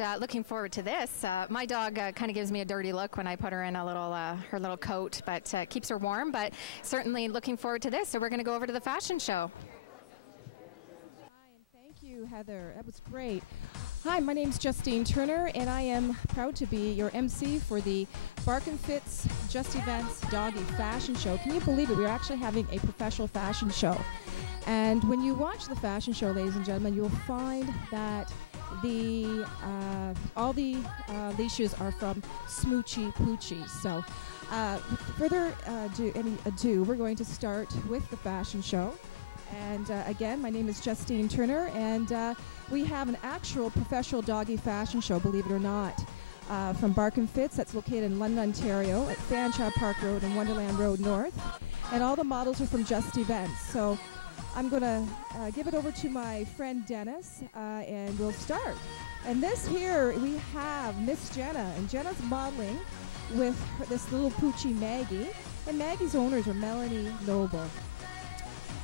And looking forward to this. My dog kind of gives me a dirty look when I put her in a little her little coat, but keeps her warm. But certainly looking forward to this. So we're going to go over to the fashion show. Hi, and thank you, Heather. That was great. Hi, my name's Justine Turner, and I am proud to be your MC for the Bark and Fitz Just Events Doggie Fashion Show. Can you believe it? We're actually having a professional fashion show. And when you watch the fashion show, ladies and gentlemen, you'll find that all the leashes are from Smoochy Poochie. So with further ado, we're going to start with the fashion show. And again, my name is Justine Turner, and we have an actual professional doggy fashion show, believe it or not, from Bark and Fitz. That's located in London, Ontario, at Fanshawe Park Road and Wonderland Road North. And all the models are from Just Events. So I'm going to give it over to my friend Dennis, and we'll start. And this here, we have Miss Jenna, and Jenna's modeling with this little Poochie Maggie, and Maggie's owners are Melanie Noble.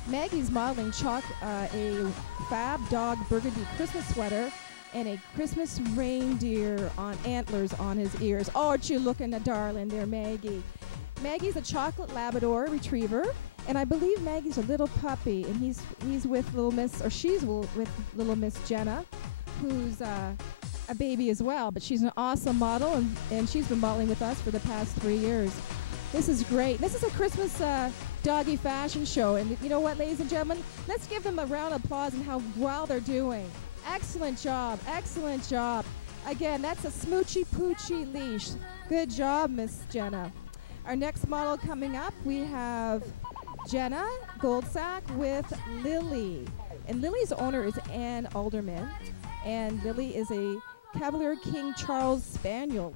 Maggie's modeling a fab dog burgundy Christmas sweater and a Christmas reindeer on antlers on his ears. Oh, aren't you looking a darling there, Maggie? Maggie's a chocolate Labrador retriever, and I believe Maggie's a little puppy, and he's with little Miss, or she's with little Miss Jenna, who's a baby as well, but she's an awesome model, and she's been modeling with us for the past 3 years. This is great. This is a Christmas doggy fashion show, and you know what, ladies and gentlemen? Let's give them a round of applause and how well they're doing. Excellent job. Excellent job. Again, that's a Smoochy Poochie leash. Good job, Miss Jenna. Our next model coming up, we have Jenna Goldsack with Lily. And Lily's owner is Ann Alderman, and Lily is a Cavalier King Charles Spaniel.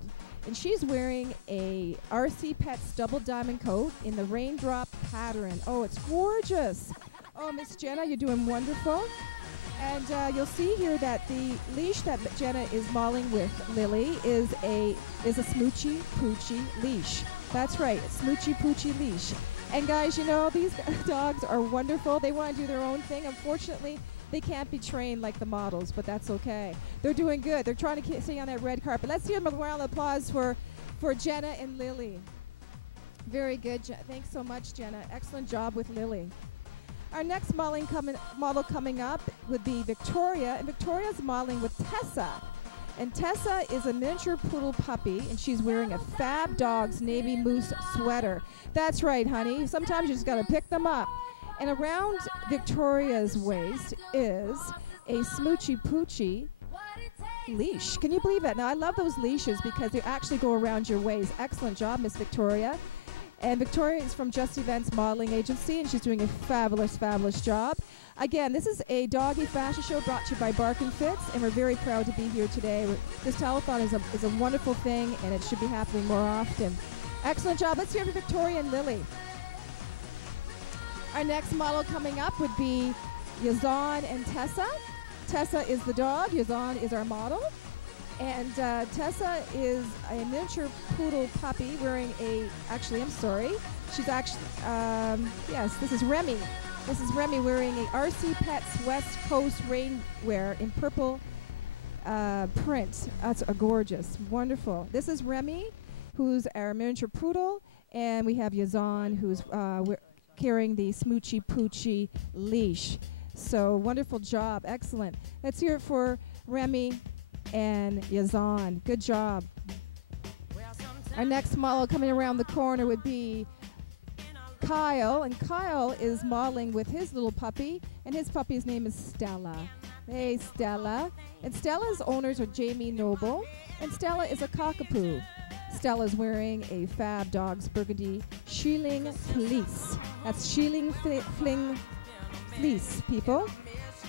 And she's wearing a RC Pets double diamond coat in the raindrop pattern. Oh, it's gorgeous. Oh, Miss Jenna, you're doing wonderful. And you'll see here that the leash that Jenna is modeling with Lily is a Smoochy Poochie leash. That's right, Smoochy Poochie leash. And guys, you know, these dogs are wonderful. They want to do their own thing. Unfortunately, they can't be trained like the models, but that's okay. They're doing good. They're trying to stay on that red carpet. Let's give them a round of applause for Jenna and Lily. Very good. Thanks so much, Jenna. Excellent job with Lily. Our next model coming up would be Victoria, and Victoria's modeling with Tessa. And Tessa is a miniature poodle puppy, and she's wearing a Fab Dogs navy moose sweater. That's right, honey. Sometimes you just got to pick them up. And around Victoria's waist is a Smoochy Poochie leash. Can you believe that? Now, I love those leashes because they actually go around your waist. Excellent job, Miss Victoria. And Victoria is from Just Events Modeling Agency, and she's doing a fabulous, fabulous job. Again, this is a doggy fashion show brought to you by Bark and Fitz, and we're very proud to be here today. This telethon is a wonderful thing, and it should be happening more often. Excellent job. Let's hear from Victoria and Lily. Our next model coming up would be Yazan and Tessa. Tessa is the dog, Yazan is our model. And Tessa is a miniature poodle puppy wearing she's actually, yes, this is Remy. This is Remy wearing a RC Pets West Coast rainwear in purple print. That's gorgeous, wonderful. This is Remy, who's our miniature poodle, and we have Yazan, who's carrying the Smoochy Poochie leash. So wonderful job, excellent. Let's hear it for Remy and Yazan. Good job. Our next model coming around the corner would be Kyle, and Kyle is modeling with his little puppy, and his puppy's name is Stella. Hey, Stella. And Stella's owners are Jamie Noble, and Stella is a cockapoo. Stella's wearing a Fab Dogs burgundy Schilling fleece. That's Schilling fling fleece, people.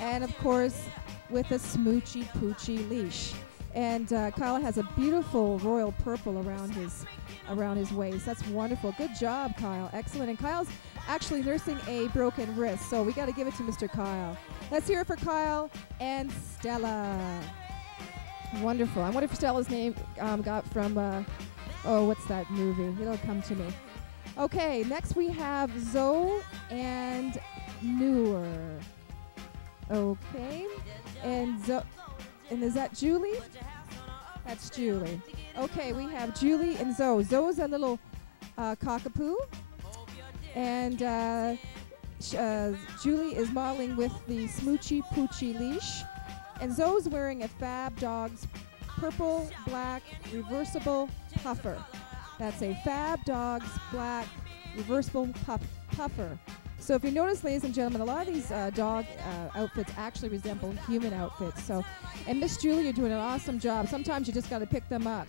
And of course, with a Smoochy Poochie leash. And Kyle has a beautiful royal purple around his waist. That's wonderful. Good job, Kyle. Excellent. And Kyle's actually nursing a broken wrist, so we got to give it to Mr. Kyle. Let's hear it for Kyle and Stella. Wonderful. I wonder if Stella's name got from, what's that movie? It'll come to me. Okay, next we have Zoe and Noor. Okay. And is that Julie? That's Julie. Okay, we have Julie and Zoe. Zoe's a little cockapoo. And Julie is modeling with the Smoochy Poochie leash. And Zoe's wearing a Fab Dogs purple, black, reversible puffer. That's a Fab Dogs black, reversible puffer. So if you notice, ladies and gentlemen, a lot of these dog outfits actually resemble human outfits. So, and Miss Julie, you're doing an awesome job. Sometimes you just got to pick them up.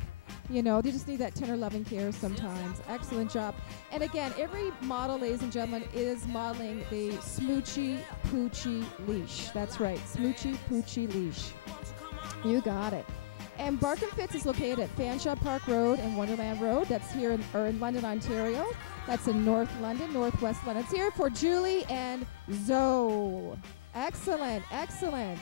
You know, they just need that tender loving care sometimes. Excellent job. And again, every model, ladies and gentlemen, is modeling the Smoochy Poochie leash. That's right, Smoochy Poochie leash. You got it. And Bark and Fitz is located at Fanshawe Park Road and Wonderland Road. That's here in London, Ontario. That's in North London, Northwest London. It's here for Julie and Zoe. Excellent, excellent.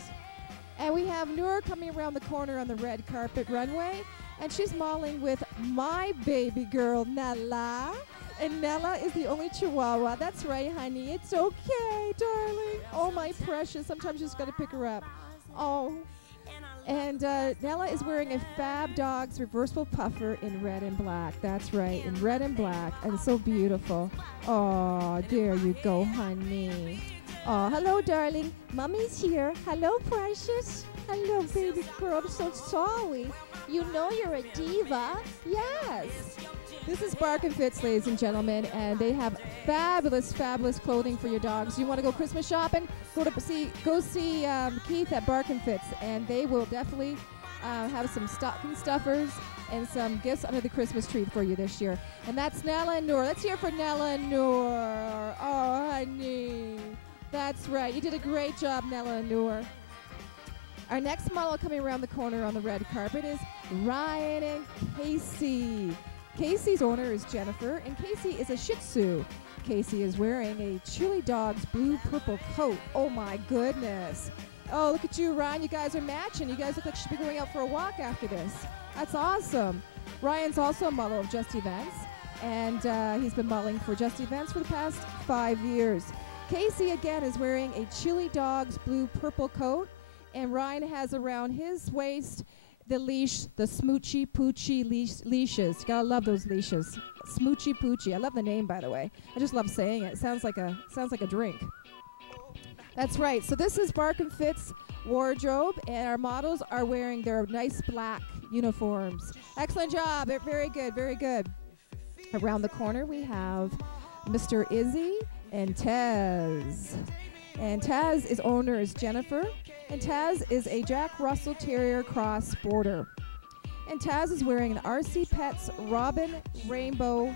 And we have Noor coming around the corner on the red carpet runway. And she's modeling with my baby girl, Nella. And Nella is the only Chihuahua. That's right, honey. It's okay, darling. Oh, my precious. Sometimes you just got to pick her up. Oh. And Nella is wearing a Fab Dogs reversible puffer in red and black. That's right, in red and black. And so beautiful. Oh, there you go, honey. Oh, hello, darling. Mommy's here. Hello, precious. Hello, baby girl. I'm so sorry. You know you're a diva. Yes. This is Bark and Fitz, ladies and gentlemen, and they have fabulous, fabulous clothing for your dogs. You want to go Christmas shopping? Go see Keith at Bark and Fitz, and they will definitely have some stocking stuffers and some gifts under the Christmas tree for you this year. And that's Nella and Noor. Let's hear for Nella and Noor. Oh, honey. That's right. You did a great job, Nella and Noor. Our next model coming around the corner on the red carpet is Ryan and Casey. Casey's owner is Jennifer, and Casey is a Shih Tzu. Casey is wearing a Chili Dogs blue-purple coat. Oh, my goodness. Oh, look at you, Ryan. You guys are matching. You guys look like you should be going out for a walk after this. That's awesome. Ryan's also a model of Just Events, and he's been modeling for Just Events for the past 5 years. Casey, again, is wearing a Chili Dogs blue-purple coat, and Ryan has around his waist the leash, the Smoochy Poochie leashes. You gotta love those leashes. Smoochy Poochie. I love the name, by the way. I just love saying it. It sounds like a drink. That's right. So this is Bark and Fitz wardrobe, and our models are wearing their nice black uniforms. Excellent job. They're very good, very good. Around the corner we have Mr. Izzy and Taz. And Taz owner is Jennifer. And Taz is a Jack Russell Terrier cross border. And Taz is wearing an RC Pets Robin rainwear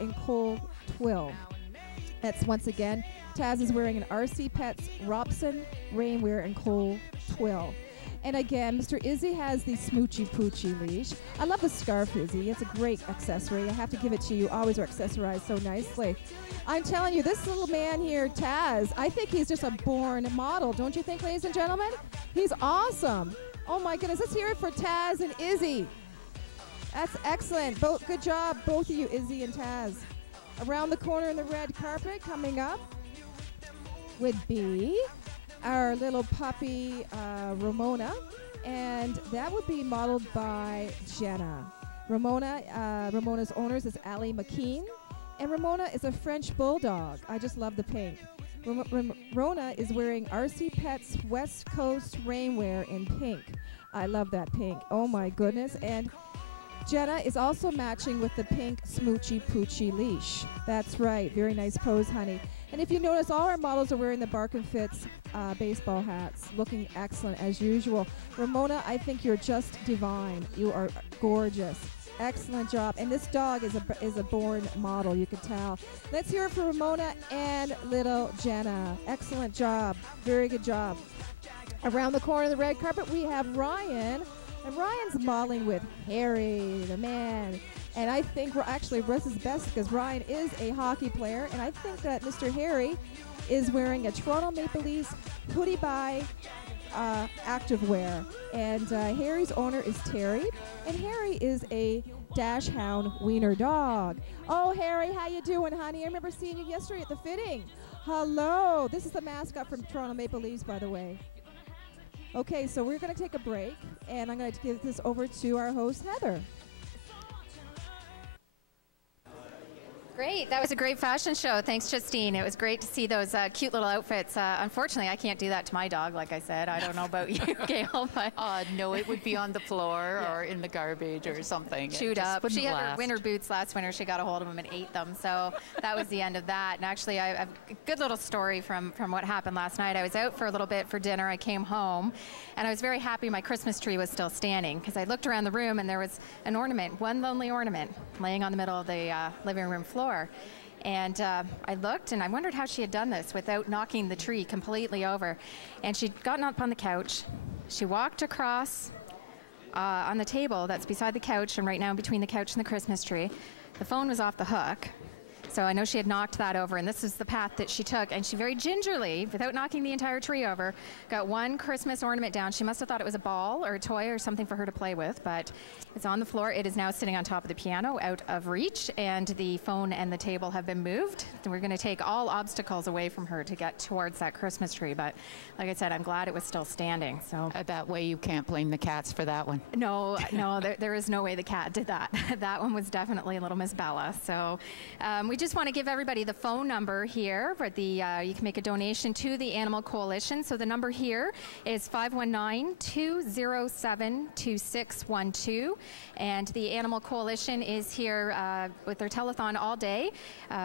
in coal twill. That's once again, Taz is wearing an RC Pets Robson rainwear in coal twill. And again, Mr. Izzy has the Smoochy Poochie leash. I love the scarf, Izzy. It's a great accessory. I have to give it to you. Always are accessorized so nicely. I'm telling you, this little man here, Taz, I think he's just a born model. Don't you think, ladies and gentlemen? He's awesome. Oh, my goodness. Let's hear it for Taz and Izzy. That's excellent. Good job, both of you, Izzy and Taz. Around the corner in the red carpet coming up would be our little puppy, Ramona, and that would be modeled by Jenna. Ramona's owners is Allie McKean, and Ramona is a French bulldog. I just love the pink. Ramona is wearing RC Pets West Coast rainwear in pink. I love that pink. Oh my goodness. And Jenna is also matching with the pink Smoochy Poochie leash. That's right. Very nice pose, honey. And if you notice, all our models are wearing the Bark and Fitz baseball hats, looking excellent as usual. Ramona, I think you're just divine. You are gorgeous. Excellent job. And this dog is a born model, you can tell. Let's hear it for Ramona and little Jenna. Excellent job. Very good job. Around the corner of the red carpet, we have Ryan. And Ryan's modeling with Harry, the man. And I think this is best because Ryan is a hockey player. And I think that Mr. Harry is wearing a Toronto Maple Leafs hoodie by activewear. And Harry's owner is Terry. And Harry is a dash hound wiener dog. Oh, Harry, how you doing, honey? I remember seeing you yesterday at the fitting. Hello. This is the mascot from Toronto Maple Leafs, by the way. Okay, so we're going to take a break, and I'm going to give this over to our host, Heather. Great. That was a great fashion show. Thanks, Justine. It was great to see those cute little outfits. Unfortunately, I can't do that to my dog, like I said. I don't know about you, Gail, but... No, it would be on the floor or in the garbage or something. Chewed up. She had her winter boots last winter. She got a hold of them and ate them. So that was the end of that. And actually, I have a good little story from what happened last night. I was out for a little bit for dinner. I came home, and I was very happy my Christmas tree was still standing because I looked around the room, and there was an ornament, one lonely ornament, laying on the middle of the living room floor. And I looked, and I wondered how she had done this without knocking the tree completely over. And she'd gotten up on the couch. She walked across on the table that's beside the couch, and right now between the couch and the Christmas tree. The phone was off the hook. So I know she had knocked that over, and this is the path that she took. And she very gingerly, without knocking the entire tree over, got one Christmas ornament down. She must have thought it was a ball or a toy or something for her to play with, but it's on the floor. It is now sitting on top of the piano, out of reach, and the phone and the table have been moved. And we're going to take all obstacles away from her to get towards that Christmas tree. But like I said, I'm glad it was still standing. So that way you can't blame the cats for that one. No, there is no way the cat did that. That one was definitely Little Miss Bella. So we just want to give everybody the phone number here for the you can make a donation to the Animal Coalition. So the number here is 519-207-2612, and the Animal Coalition is here with their telethon all day.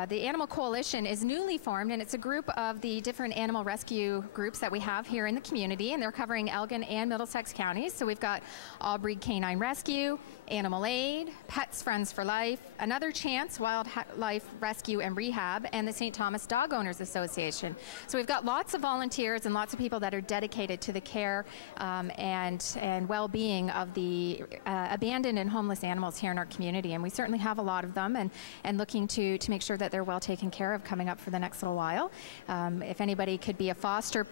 The Animal Coalition is newly formed, and it's a group of the different animal rescue groups that we have here in the community, and they're covering Elgin and Middlesex counties. So we've got Albury Canine Rescue, Animal Aid, Pets Friends for Life, Another Chance Wildlife Rescue and Rehab, and the St. Thomas Dog Owners Association. So we've got lots of volunteers and lots of people that are dedicated to the care and well-being of the abandoned and homeless animals here in our community. And we certainly have a lot of them, and looking to make sure that they're well taken care of coming up for the next little while. If anybody could be a foster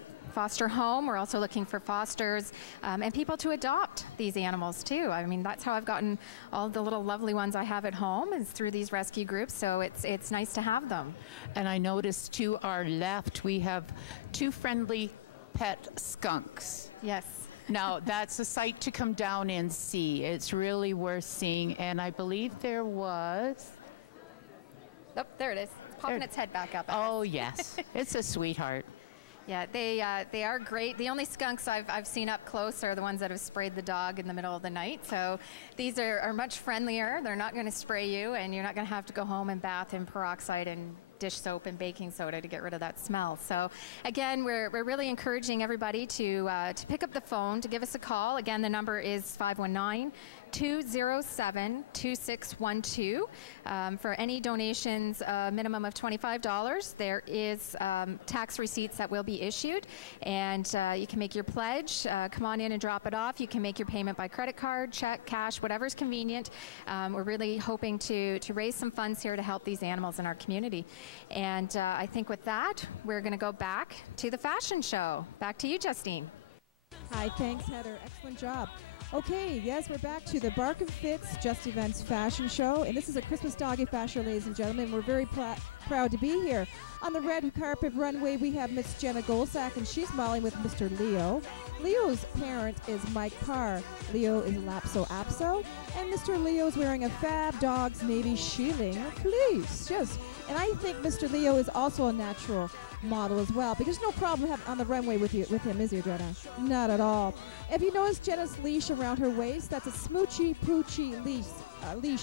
home. We're also looking for fosters and people to adopt these animals too. I mean, that's how I've gotten all the little lovely ones I have at home, is through these rescue groups. So it's nice to have them. And I noticed to our left we have two friendly pet skunks. Yes. Now, that's a sight to come down and see. It's really worth seeing. And I believe there was... Oh, there it is. It's popping its head back up. Oh, yes. It's a sweetheart. Yeah, they are great. The only skunks I've seen up close are the ones that have sprayed the dog in the middle of the night. So these are much friendlier. They're not going to spray you, and you're not going to have to go home and bath in peroxide and dish soap and baking soda to get rid of that smell. So again, we're really encouraging everybody to pick up the phone, to give us a call. Again, the number is 519-207-2612. For any donations, a minimum of $25, there is tax receipts that will be issued, and you can make your pledge, come on in and drop it off. You can make your payment by credit card, check, cash, whatever's convenient. We're really hoping to raise some funds here to help these animals in our community. And I think with that, we're going to go back to the fashion show. Back to you, Justine. Hi, thanks, Heather. Excellent job. Okay, yes, we're back to the Bark and Fitz Just Events fashion show, and this is a Christmas doggy fashion, ladies and gentlemen. We're very proud to be here. On the red carpet runway, we have Miss Jenna Golsack, and she's modeling with Mr. Leo. Leo's parent is Mike Parr. Leo is Lapso Apso, and Mr. Leo's wearing a Fab Dogs Navy Sheeling fleece. Yes, and I think Mr. Leo is also a natural model as well, because no problem on the runway with him, is there, Jenna? Not at all. If you notice Jenna's leash around her waist, that's a Smoochy Poochie leash,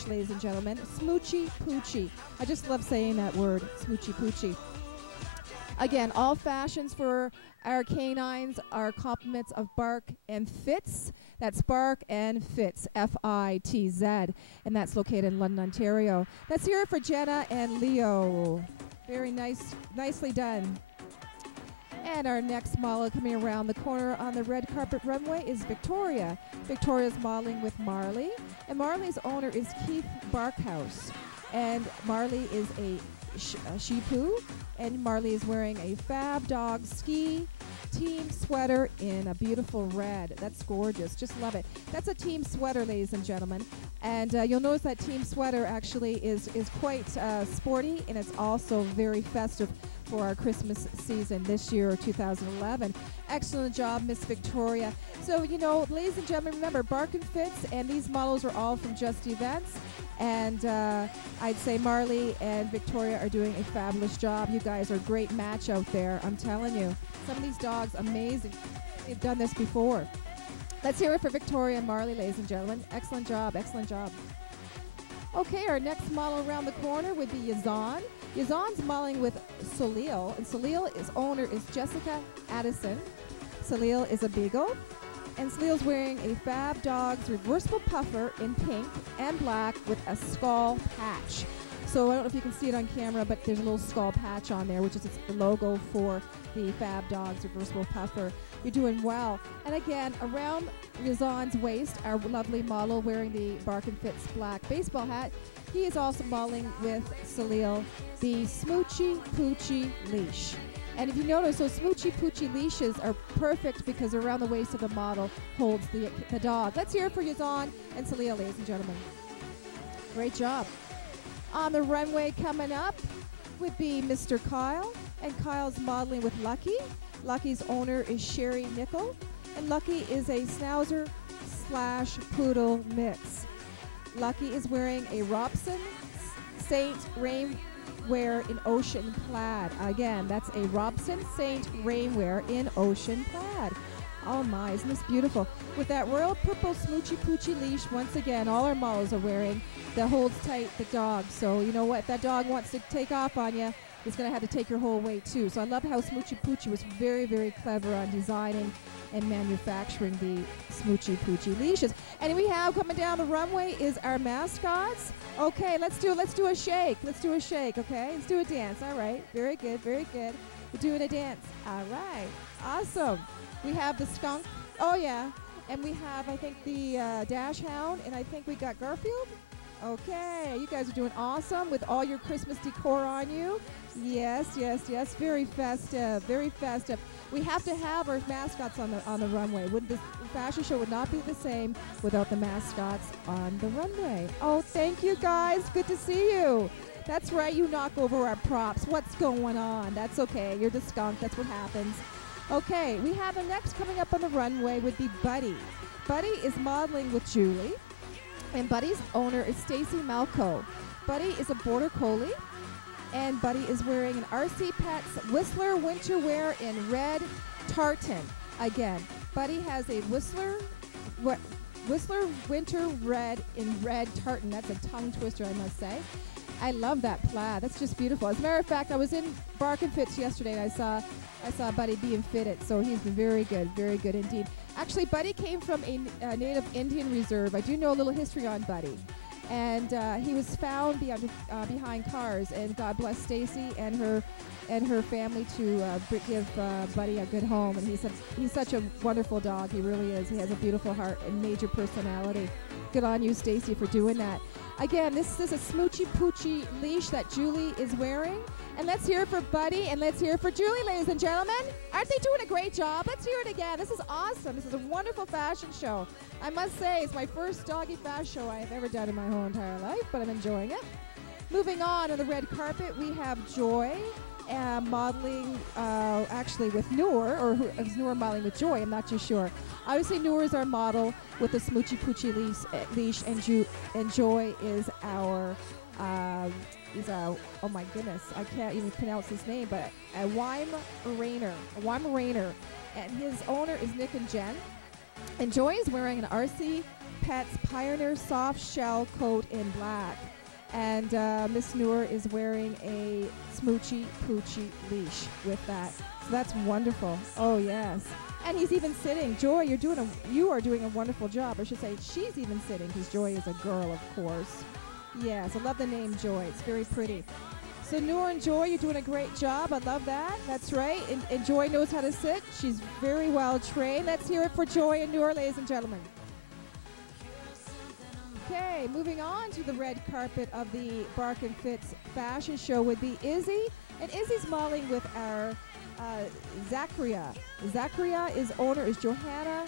ladies and gentlemen. Smoochy Poochie. I just love saying that word, Smoochy Poochie. Again, all fashions for our canines are compliments of Bark and Fitz. That's Bark and Fitz, F-I-T-Z, and that's located in London, Ontario. Let's hear it for Jenna and Leo. Very nicely done. And our next model coming around the corner on the red carpet runway is Victoria. Victoria's modeling with Marley, and Marley's owner is Keith Barkhouse. And Marley is a Shih-Poo, and Marley is wearing a Fab Dog Ski team sweater in a beautiful red. That's gorgeous. Just love it. That's a team sweater, ladies and gentlemen. And you'll notice that team sweater actually is quite sporty, and it's also very festive for our Christmas season this year, 2011. Excellent job, Miss Victoria. So, you know, ladies and gentlemen, remember, Bark and Fitz, and these models are all from Just Events. And I'd say Marley and Victoria are doing a fabulous job. You guys are a great match out there, I'm telling you. Some of these dogs, amazing. They've done this before. Let's hear it for Victoria and Marley, ladies and gentlemen. Excellent job, excellent job. Okay, our next model around the corner would be Yazan. Yazan's modeling with Salil, and Salil's owner is Jessica Addison. Salil is a beagle, and Salil's wearing a Fab Dogs reversible puffer in pink and black with a skull patch. So I don't know if you can see it on camera, but there's a little skull patch on there, which is the logo for the Fab Dogs reversible puffer. You're doing well. And again, around Yazan's waist, our lovely model wearing the Bark and Fitz black baseball hat, he is also modeling with Salil the Smoochy Poochie leash. And if you notice, those Smoochy Poochie leashes are perfect because around the waist of the model holds the dog. Let's hear it for Yazan and Salil, ladies and gentlemen. Great job. On the runway coming up would be Mr. Kyle, and Kyle's modeling with Lucky. Lucky's owner is Sherry Nickel, and Lucky is a Schnauzer / Poodle mix. Lucky is wearing a Robson Saint rainwear in ocean plaid. Again, that's a Robson Saint rainwear in ocean plaid. Oh my, isn't this beautiful? With that royal purple Smoochy Poochie leash, once again, all our models are wearing that holds tight the dog. So you know what? If that dog wants to take off on you, it's going to have to take your whole weight too. So I love how Smoochy Poochie was very, very clever on designing and manufacturing the Smoochy Poochie leashes. And we have coming down the runway is our mascots. Okay, let's do a shake. Let's do a shake, okay? Let's do a dance. All right. Very good, very good. We're doing a dance. All right. Awesome. We have the skunk. Oh, yeah. And we have, I think, the dash hound. And I think we got Garfield. Okay. You guys are doing awesome with all your Christmas decor on you. Yes, yes, yes. Very festive. Very festive. We have to have our mascots on the runway. The fashion show would not be the same without the mascots on the runway. Oh, thank you, guys. Good to see you. That's right. You knock over our props. What's going on? That's okay. You're the skunk. That's what happens. Okay, we have the next coming up on the runway would be Buddy. Buddy is modeling with Julie, and Buddy's owner is Stacy Malco. Buddy is a border collie, and Buddy is wearing an RC Pets Whistler winter wear in red tartan. Again, Buddy has a Whistler winter red in red tartan. That's a tongue twister, I must say. I love that plaid. That's just beautiful. As a matter of fact, I was in Bark and Fitz yesterday, and I saw Buddy being fitted, so he's been very good indeed. Actually, Buddy came from a native Indian reserve. I do know a little history on Buddy. And he was found behind cars, and God bless Stacy and her family to give Buddy a good home. And he's such a wonderful dog. He really is. He has a beautiful heart and major personality. Good on you, Stacy, for doing that. Again, this is a Smoochy Poochie leash that Julie is wearing. And let's hear it for Buddy, and let's hear it for Julie, ladies and gentlemen. Aren't they doing a great job? Let's hear it again. This is awesome. This is a wonderful fashion show. I must say, it's my first doggy fashion show I have ever done in my whole entire life, but I'm enjoying it. Moving on the red carpet, we have Joy modeling actually with Noor, or is Noor modeling with Joy? I'm not too sure. Obviously, Noor is our model with the Smoochy Poochie leash, and Joy is our oh my goodness, I can't even pronounce his name, but a Weimaraner. And his owner is Nick and Jen. And Joy is wearing an RC Pets Pioneer soft shell coat in black. And Miss Noor is wearing a Smoochy Poochie leash with that. So that's wonderful. Oh, yes. And he's even sitting. Joy, you are doing a wonderful job. I should say she's even sitting, because Joy is a girl, of course. Yes, I love the name Joy. It's very pretty. So Noor and Joy, you're doing a great job. I love that. That's right. And Joy knows how to sit. She's very well trained. Let's hear it for Joy and Noor, ladies and gentlemen. Okay, moving on to the red carpet of the Bark and Fitz fashion show would be Izzy. And Izzy's modeling with our Zachariah. Zachariah's owner is Johanna,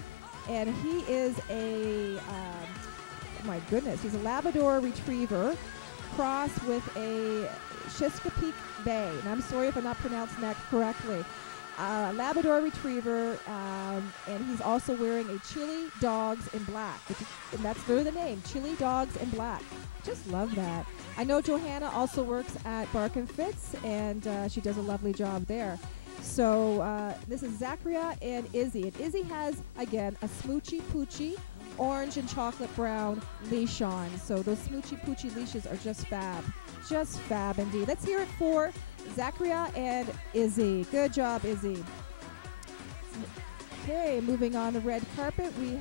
and he is oh my goodness, he's a Labrador Retriever crossed with a Chesapeake Bay. And I'm sorry if I'm not pronouncing that correctly. Labrador Retriever, and he's also wearing a Chili Dogs in Black, and that's the name, Chili Dogs in Black. Just love that. I know Johanna also works at Bark and Fitz, and she does a lovely job there. So this is Zachariah and Izzy. And Izzy has, again, a Smoochy Poochie orange and chocolate brown leash on. So those Smoochy Poochie leashes are just fab. Just fab indeed. Let's hear it for Zachariah and Izzy. Good job, Izzy. Okay, moving on the red carpet, we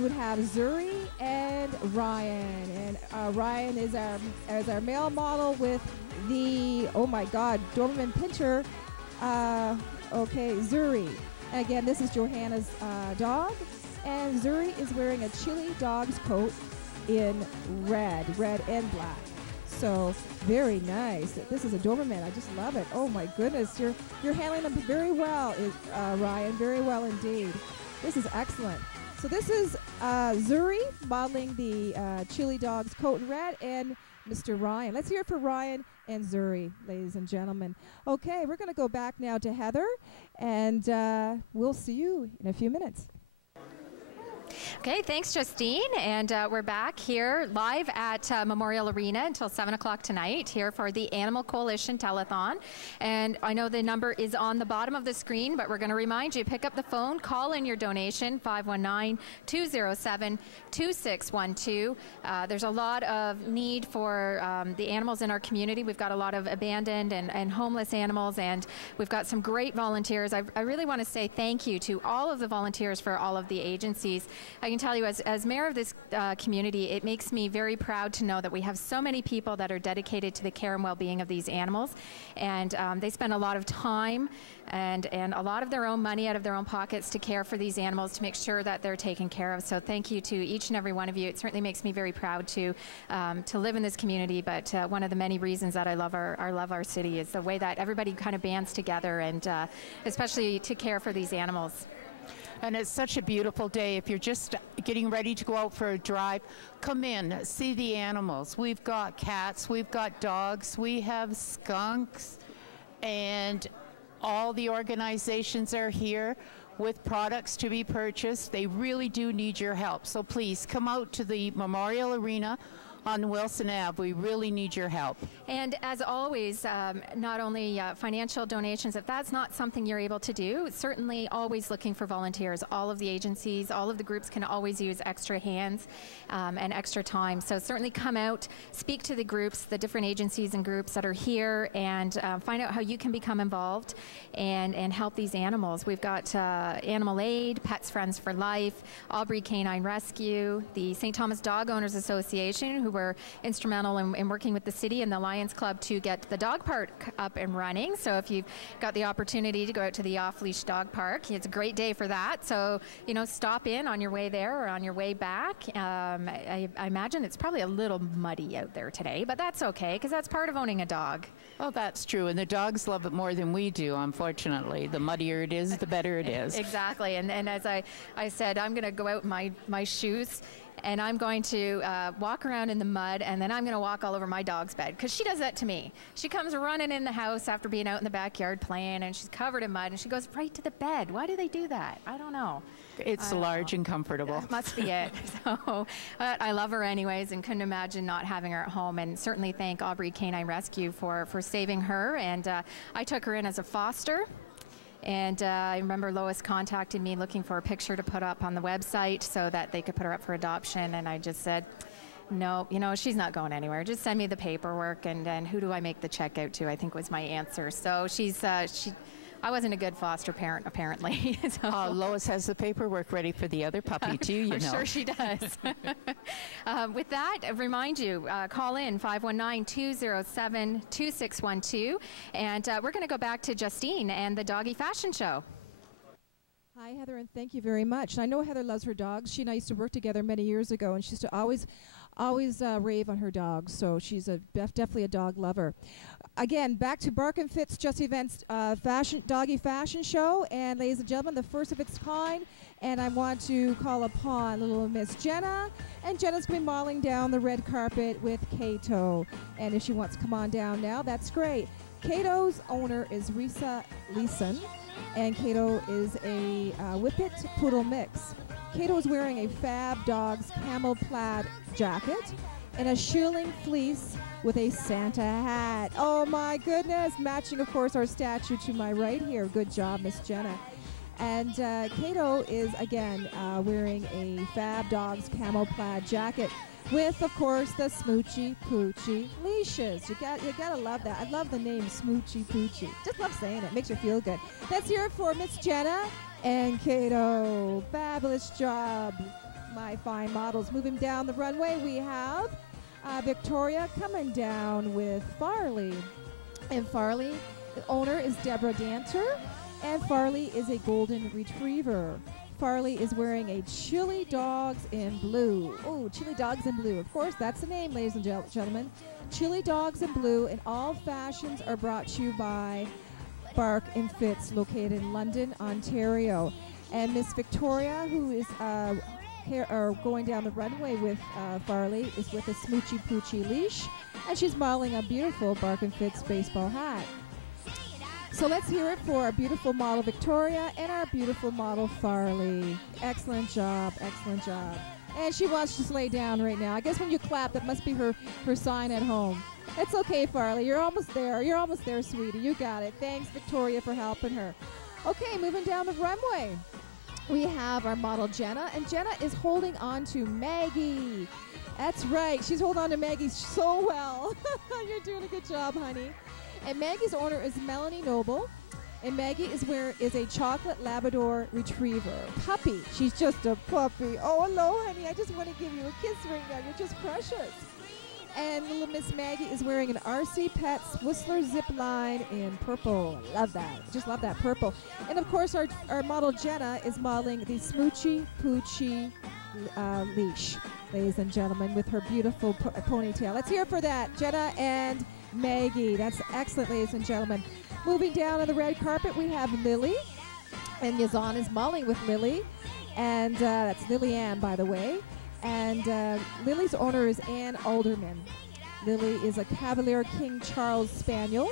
would have Zuri and Ryan. And Ryan is our male model with the, oh my God, Doberman Pinscher. Okay, Zuri. Again, this is Johanna's dog. And Zuri is wearing a Chili Dogs coat in red and black. So very nice. This is a Doberman. I just love it. Oh my goodness, you're handling them very well, Ryan. Very well indeed. This is excellent. So this is Zuri modeling the Chili Dogs coat in red, and Mr. Ryan. Let's hear it for Ryan and Zuri, ladies and gentlemen. Okay, we're going to go back now to Heather, and we'll see you in a few minutes. Okay, thanks, Justine. And we're back here live at Memorial Arena until 7 o'clock tonight here for the Animal Coalition Telethon. And I know the number is on the bottom of the screen, but we're going to remind you, pick up the phone, call in your donation, 519-207-2612. There's a lot of need for the animals in our community. We've got a lot of abandoned and homeless animals, and we've got some great volunteers. I really want to say thank you to all of the volunteers for all of the agencies. I can tell you, as mayor of this community, it makes me very proud to know that we have so many people that are dedicated to the care and well-being of these animals, and they spend a lot of time and a lot of their own money out of their own pockets to care for these animals, to make sure that they're taken care of. So thank you to each and every one of you. It certainly makes me very proud to live in this community, but one of the many reasons that I love our city is the way that everybody kind of bands together, and especially to care for these animals. And it's such a beautiful day. If you're just getting ready to go out for a drive, come in, see the animals. We've got cats, we've got dogs, we have skunks, and all the organizations are here with products to be purchased. They really do need your help. So please come out to the Memorial Arena on Wilson Ave. We really need your help. And as always, not only financial donations, if that's not something you're able to do, certainly always looking for volunteers. All of the agencies, all of the groups can always use extra hands and extra time. So certainly come out, speak to the groups, the different agencies and groups that are here, and find out how you can become involved and help these animals. We've got Animal Aid, Pets Friends for Life, Aubrey Canine Rescue, the St. Thomas Dog Owners Association, who were instrumental in working with the city and the Lions Club to get the dog park up and running. So if you've got the opportunity to go out to the off-leash dog park, it's a great day for that. So, stop in on your way there or on your way back. I imagine it's probably a little muddy out there today, but that's okay, because that's part of owning a dog. Oh, that's true. And the dogs love it more than we do, unfortunately. The muddier it is, the better it is. Exactly. And as I said, I'm going to go out in my shoes, and I'm going to walk around in the mud, and then I'm going to walk all over my dog's bed, because she does that to me. She comes running in the house after being out in the backyard playing, and she's covered in mud, and she goes right to the bed. Why do they do that? I don't know. It's large and comfortable. That must be it. So, but I love her anyways, and couldn't imagine not having her at home. And certainly thank Aubrey Canine Rescue for saving her. And I took her in as a foster. And I remember Lois contacted me looking for a picture to put up on the website so that they could put her up for adoption. And I just said, no, she's not going anywhere. Just send me the paperwork, and then who do I make the check out to, I think was my answer. So I wasn't a good foster parent, apparently. So. Lois has the paperwork ready for the other puppy, too, I'm sure she does. With that, I remind you, call in 519-207-2612. And we're going to go back to Justine and the Doggie Fashion Show. Hi, Heather, and thank you very much. I know Heather loves her dogs. She and I used to work together many years ago, and she used to always always rave on her dogs, so she's definitely a dog lover. Again, back to Bark and Fitz Just Events Doggy Fashion Show, and ladies and gentlemen, the first of its kind. And I want to call upon little Miss Jenna, and Jenna's going to be modeling down the red carpet with Kato. And if she wants to come on down now, that's great. Kato's owner is Risa Leeson, and Kato is a Whippet Poodle mix. Kato is wearing a Fab Dogs camel plaid jacket and a shearling fleece with a Santa hat. Oh my goodness, matching of course our statue to my right here. Good job, Miss Jenna. And Kato is again wearing a Fab Dogs camel plaid jacket with of course the Smoochy Poochie leashes. You gotta love that. I love the name Smoochy Poochie. Just love saying it. Makes you feel good. Let's hear it for Miss Jenna and Kato. Fabulous job, my fine models. Moving down the runway, we have Victoria coming down with Farley. And Farley, the owner is Deborah Danter, and Farley is a golden retriever. Farley is wearing a Chili Dogs in Blue. Oh, Chili Dogs in Blue. Of course, that's the name, ladies and gentlemen. Chili Dogs in Blue, and all fashions are brought to you by Bark and Fitz, located in London, Ontario. And Miss Victoria, who is going down the runway with Farley, is with a Smoochy Poochie leash, and she's modeling a beautiful Bark and Fitz baseball hat. So let's hear it for our beautiful model Victoria and our beautiful model Farley. Excellent job, excellent job. And she wants to just lay down right now. I guess when you clap, that must be her sign at home. It's okay, Farley. You're almost there. You're almost there, sweetie. You got it. Thanks, Victoria, for helping her. Okay, moving down the runway, we have our model Jenna, and Jenna is holding on to Maggie. That's right. She's holding on to Maggie so well. You're doing a good job, honey. And Maggie's owner is Melanie Noble, and Maggie is a chocolate Labrador retriever puppy. She's just a puppy. Oh, hello, honey. I just want to give you a kiss right now. You're just precious. And little Miss Maggie is wearing an RC Pets Whistler zip line in purple. Love that. Just love that purple. And of course, our model Jenna is modeling the Smoochy Poochie leash, ladies and gentlemen, with her beautiful ponytail. Let's hear it for that, Jenna and Maggie. That's excellent, ladies and gentlemen. Moving down on the red carpet, we have Lily, and Yazan is modeling with Lily, and that's Lily Ann, by the way. And Lily's owner is Ann Alderman. Lily is a Cavalier King Charles Spaniel,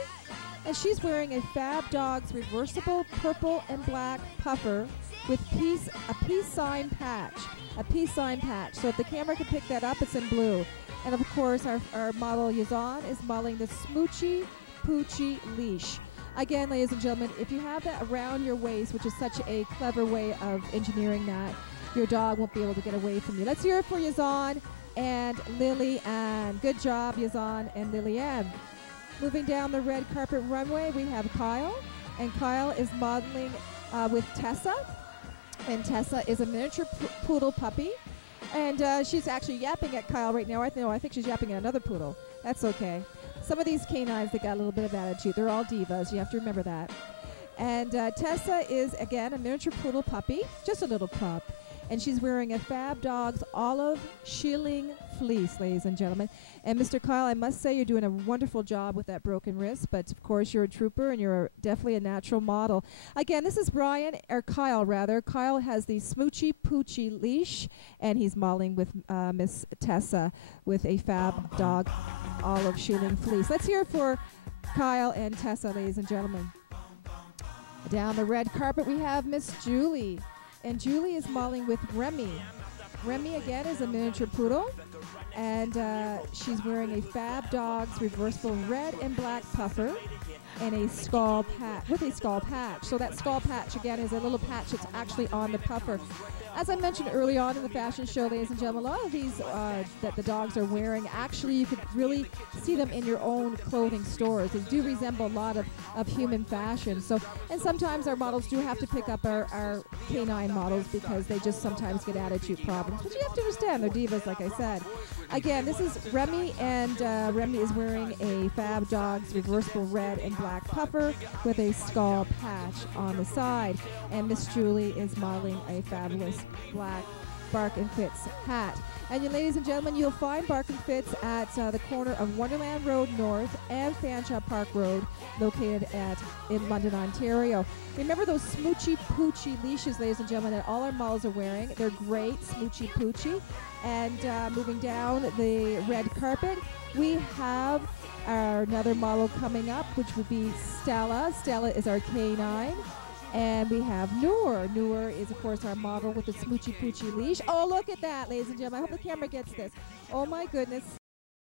and she's wearing a Fab Dogs reversible purple and black puffer with a peace sign patch. A peace sign patch. So if the camera can pick that up, it's in blue. And of course, our model Yazan is modeling the Smoochy Poochie leash. Again, ladies and gentlemen, if you have that around your waist, which is such a clever way of engineering that, your dog won't be able to get away from you. Let's hear it for Yazan and Lily Ann. Good job, Yazan and Lily Ann. Moving down the red carpet runway, we have Kyle, and Kyle is modeling with Tessa, and Tessa is a miniature poodle puppy, and she's actually yapping at Kyle right now. I think she's yapping at another poodle. That's okay. Some of these canines, they got a little bit of attitude. They're all divas. You have to remember that. And Tessa is, again, a miniature poodle puppy, just a little pup. And she's wearing a Fab Dogs olive shearling fleece, ladies and gentlemen. And Mr. Kyle, I must say you're doing a wonderful job with that broken wrist, but of course you're a trooper and you're definitely a natural model. Again, this is Kyle rather. Kyle has the Smoochy Poochie leash, and he's modeling with Miss Tessa with a Fab Dog olive shearling fleece. Let's hear it for Kyle and Tessa, ladies and gentlemen. Down the red carpet, we have Miss Julie. And Julie is modeling with Remy. Remy, again, is a miniature poodle. And she's wearing a Fab Dogs reversible red and black puffer and a skull patch, with a skull patch. So that skull patch, again, is a little patch that's actually on the puffer. As I mentioned early on in the fashion show, ladies and gentlemen, a lot of these that the dogs are wearing, actually you could really see them in your own clothing stores. They do resemble a lot of human fashion. So, and sometimes our models do have to pick up our canine models because they just sometimes get attitude problems. But you have to understand, they're divas, like I said. Again, this is Remy, and Remy is wearing a Fab Dogs reversible red and black puffer with a skull patch on the side. And Miss Julie is modeling a fabulous black Bark and Fitz hat. And ladies and gentlemen, you'll find Bark and Fitz at the corner of Wonderland Road North and Fanshawe Park Road, located in London, Ontario. Remember those smoochy poochy leashes, ladies and gentlemen, that all our malls are wearing? They're great, smoochy poochy. And moving down the red carpet, we have another model coming up, which would be Stella. Stella is our canine. And we have Noor. Noor is, of course, our model with the smoochy poochy leash. Oh, look at that, ladies and gentlemen. I hope the camera gets this. Oh, my goodness.